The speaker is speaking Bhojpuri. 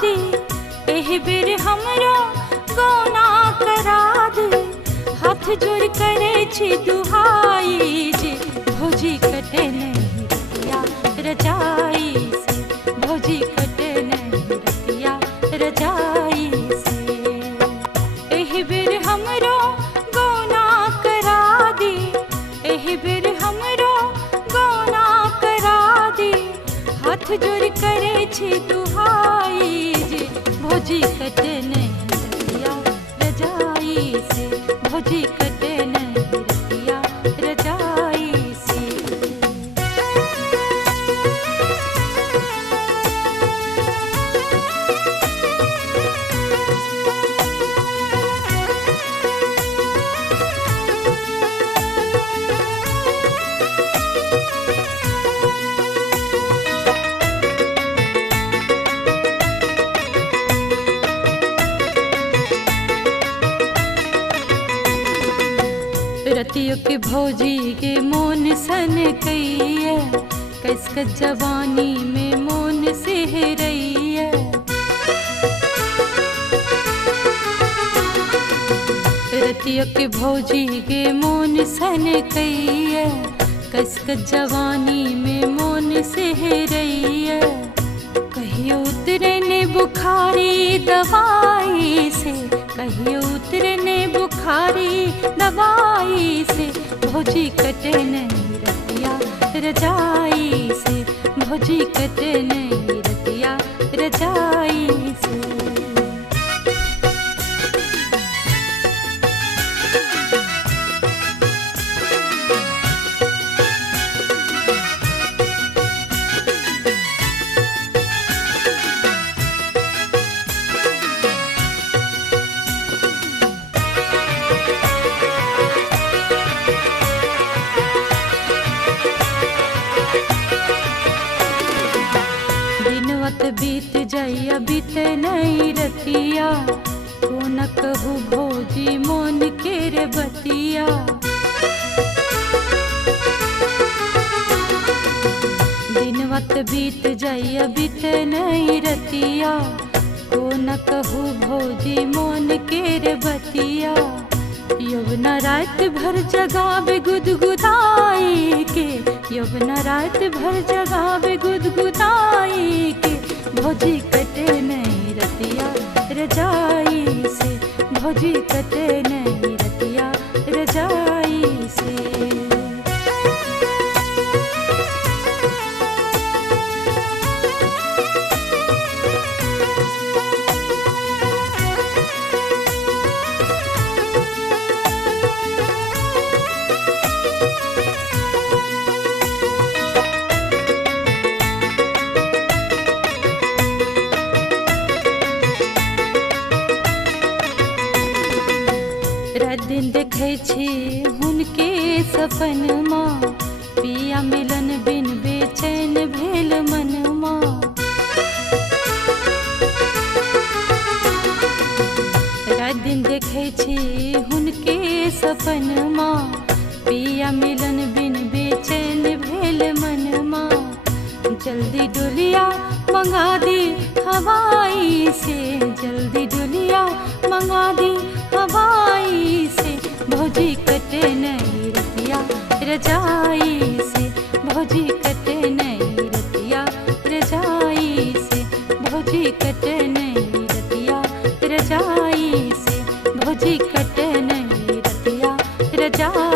दे, एह बेर हमरो गौना करा दे। हाथ जोड़ करे छी दुहाई जे, भौजी कटे नहीं रतिया रजाई से, भौजी कटे नहीं रतिया रजाई से। एह बेर हमरो गौना करा दे, एह बेर हमरो गौना करा दे। हाथ जोड़ करे छी दुहाई जे, भौजी कटे नहीं रतिया रजाई से, भौजी कटे नहीं रतिया रजाई से। रतियों के भौजी के मोन सन कइया, कैसक जवानी में मोन सेहरैया। रतियों के भौजी के मोन सन कइया, कैसक जवानी में मोन सेहरैया। कहियो उतरने बुखारी दवाई से, कहियो उतरने बुखारी दवाई से। भौजी कटे नहीं रतिया रजाई से, भौजी कटे नहीं रतिया रजाई से। दिनवत बीत जाइया बीते नहीं रतिया, तो न कहू भौजी मोन के रे बतिया। दिनवत बीत जाइया बीते नहीं रतिया, तो न कहू भौजी मोन के रे बतिया। यौवना रात भर जगावे गुदगुदाई के, यौवना रात भर जगावे गुदगुदाई के। भौजी कटे नहीं रतिया रजाई से, भौजी कटे नहीं रतिया रजाई से। रात दिन देखे छी हुनके सपनमा, पिया मिलन बिन बेचैन भेल मनमा। रात दिन देखे छी हुनके सपनमा, पिया मिलन बिन बेचैन भेल मनमा। जल्दी डोलिया मंगा दी हवाई से, जल्दी डोलिया मंगा दी हवाई से। भौजी कटे नहीं रतिया रजाई से, भौजी कटे नहीं रतिया रजाई से, भौजी कटे नहीं रतिया रजाई से, भौजी कटे नहीं रतिया रजाई।